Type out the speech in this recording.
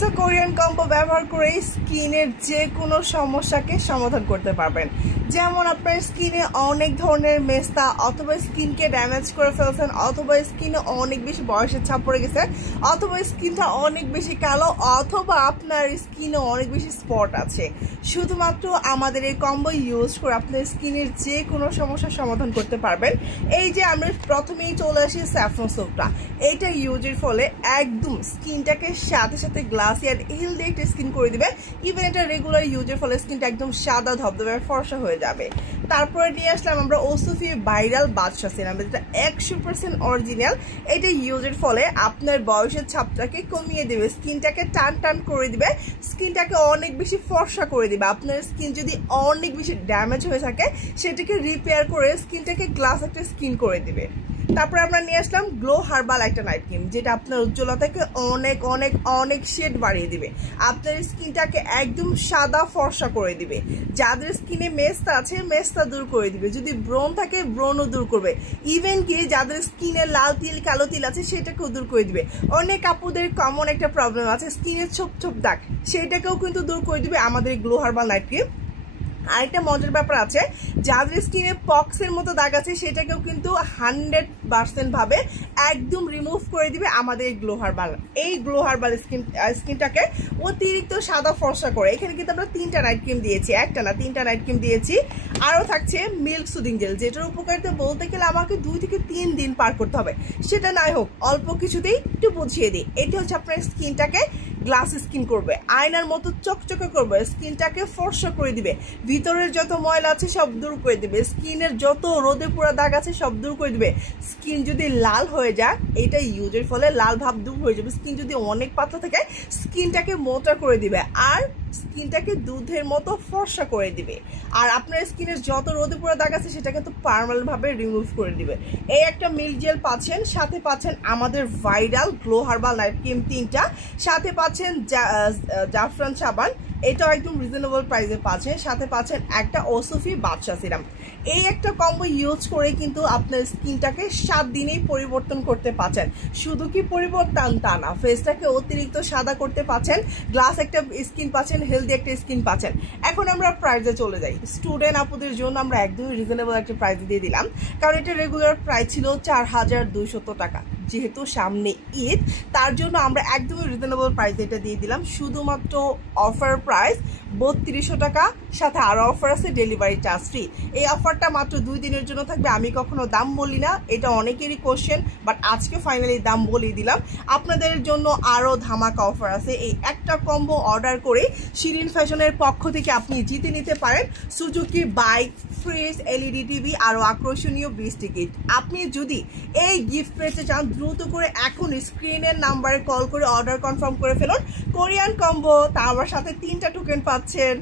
একটা Korean combo ব্যবহার করে স্কিনের যে কোনো সমস্যাকে সমাধান করতে পারবেন। যেমন আপনার স্কিনে অনেক ধরনের মেস্তা অথবা স্কিনকে ড্যামেজ করে ফেলছেন, অথবা স্কিনে অনেক বেশি বয়সের ছাপ পড়ে গেছে, অথবা স্কিনটা অনেক বেশি কালো, অথবা আপনার স্কিনে অনেক বেশি স্পট আছে। শুধুমাত্র আমাদের এই কম্বো ইউজ করে আপনার স্কিনের যে কোনো সমস্যার সমাধান করতে পারবেন। এই যে আমরা প্রথমেই চলে আসি স্যাফরন সোপটা, এইটা ইউজের ফলে একদম স্কিনটাকে সাথে সাথে গ্লাসি আর হেলদি একটা স্কিন করে দিবে। ইভেন এটা রেগুলার ইউজের ফলে স্কিনটা একদম সাদা ধবধবে ফর্সা হয়ে যাবে। তারপরে নিয়ে আসলাম আমরা ওসোফি ভাইরাল বাদশা সিরাম, যেটা 100% অরিজিনাল। এটা ইউজের ফলে আপনার বয়সের ছাপটাকে কমিয়ে দেবে, স্কিনটাকে টান টান করে দিবে, স্কিনটাকে অনেক বেশি ফর্সা করে দিবে। আপনার স্কিন যদি অনেক বেশি ড্যামেজ হয়ে থাকে সেটাকে রিপেয়ার করে স্কিনটাকে গ্লাস একটা স্কিন করে দিবে। তারপরে আমরা নিয়ে আসলাম গ্লো হার্বাল একটা নাইট ক্রিম, যেটা আপনার উজ্জ্বলতাকে অনেক অনেক অনেক শেড বাড়িয়ে দিবে, আপনার স্কিনটাকে একদম সাদা ফর্সা করে দিবে। যাদের স্কিনে মেস্তা আছে মেস্তা দূর করে দিবে, যদি ব্রণ থাকে ব্রণও দূর করবে, ইভেন কি যাদের স্কিনে লাল তিল কালো তিল আছে সেটাকেও দূর করে দিবে। অনেক আপুদের কমন একটা প্রবলেম আছে স্কিনের ছোপ ছোপ দাগ, সেটাকেও কিন্তু দূর করে দিবে আমাদের গ্লো হার্বাল নাইট ক্রিম। আরেকটা মজার ব্যাপার আছে, যাদের স্কিনে পক্সের মতো দাগ আছে সেটাকেও কিন্তু 100% ভাবে একদম রিমুভ করে দিবে আমাদের গ্লো হার্বাল। এই গ্লো হার্বাল স্কিনটাকে অতিরিক্ত সাদা ফর্সা করে। এখানে কিন্তু আমরা 3টা নাইট ক্রিম দিয়েছি, একটা না 3টা নাইট ক্রিম দিয়েছি। আরও থাকছে মিল্ক সুদিং জেল, যেটার উপকারিতা বলতে গেলে আমাকে 2 থেকে 3 দিন পার করতে হবে, সেটা নাই হোক অল্প কিছুতেই একটু বুঝিয়ে দিই। এটা হচ্ছে আপনার স্কিনটাকে গ্লাস স্কিন করবে, আয়নার মতো চকচকে করবে, স্কিনটাকে ফর্সা করে দিবে, ভিতরের যত ময়লা আছে সব দূর করে দিবে, স্কিনের যত রোদে পোড়া দাগ আছে সব দূর করে দিবে। স্কিন যদি লাল হয়ে যায় এটা ইউজের ফলে লাল ভাব দূর হয়ে যাবে। স্কিন যদি অনেক পাতলা থাকে স্কিনটাকে মোটা করে দিবে, আর স্কিনটাকে দুধের মতো ফর্সা করে দিবে। আর আপনার স্কিনের যত রোদে পোড়া দাগ আছে সেটাকে তো পার্মানেন্ট ভাবে রিমুভ করে দিবে। এই একটা মিল্ক জেল পাচ্ছেন, সাথে পাচ্ছেন আমাদের viral glow herbal night cream 3টা, সাথে পাচ্ছেন জাফরান সাবান, এটাও একদম রিজনেবল প্রাইসে পাচ্ছেন, সাথে পাচ্ছেন একটা ওসোফি বাদশা সিরাম। এই একটা কম্বো ইউজ করে কিন্তু আপনার স্কিনটাকে 7 দিনেই পরিবর্তন করতে পারছেন। শুধু কি পরিবর্তন তা না, ফেসটাকে অতিরিক্ত সাদা করতে পারছেন, গ্লাস একটা স্কিন পাচ্ছেন, হেলদি একটা স্কিন পাচ্ছেন। এখন আমরা প্রাইসে চলে যাই। স্টুডেন্ট আপুদের জন্য আমরা একদমই রিজনেবল একটা প্রাইস দিয়ে দিলাম, কারণ এটা রেগুলার প্রাইস ছিল 4200 টাকা। যেহেতু সামনে ঈদ, তার জন্য আমরা একদমই রিজনেবল প্রাইস এটা দিয়ে দিলাম। শুধুমাত্র অফার প্রাইস 3200 টাকা, সাথে আরও অফার আছে ডেলিভারি চার্জ ফ্রি। এই অফারটা মাত্র 2 দিনের জন্য থাকবে। আমি কখনো দাম বলি না, এটা অনেকেরই কোশ্চেন, বাট আজকে ফাইনালি দাম বলেই দিলাম। আপনাদের জন্য আরও ধামাকা অফার আছে। এই একটা কম্বো অর্ডার করে শিরিন ফ্যাশনের পক্ষ থেকে আপনি জিতে নিতে পারেন Suzuki bike, fridge, LED TV, আরও আকর্ষণীয় 20টি গিফট। আপনি যদি এই গিফট পেতে চান দ্রুত করে এখন স্ক্রিনের নাম্বারে কল করে অর্ডার কনফার্ম করে ফেলুন। কোরিয়ান কম্বো, তার সাথে 3টা টোকেন পাচ্ছেন।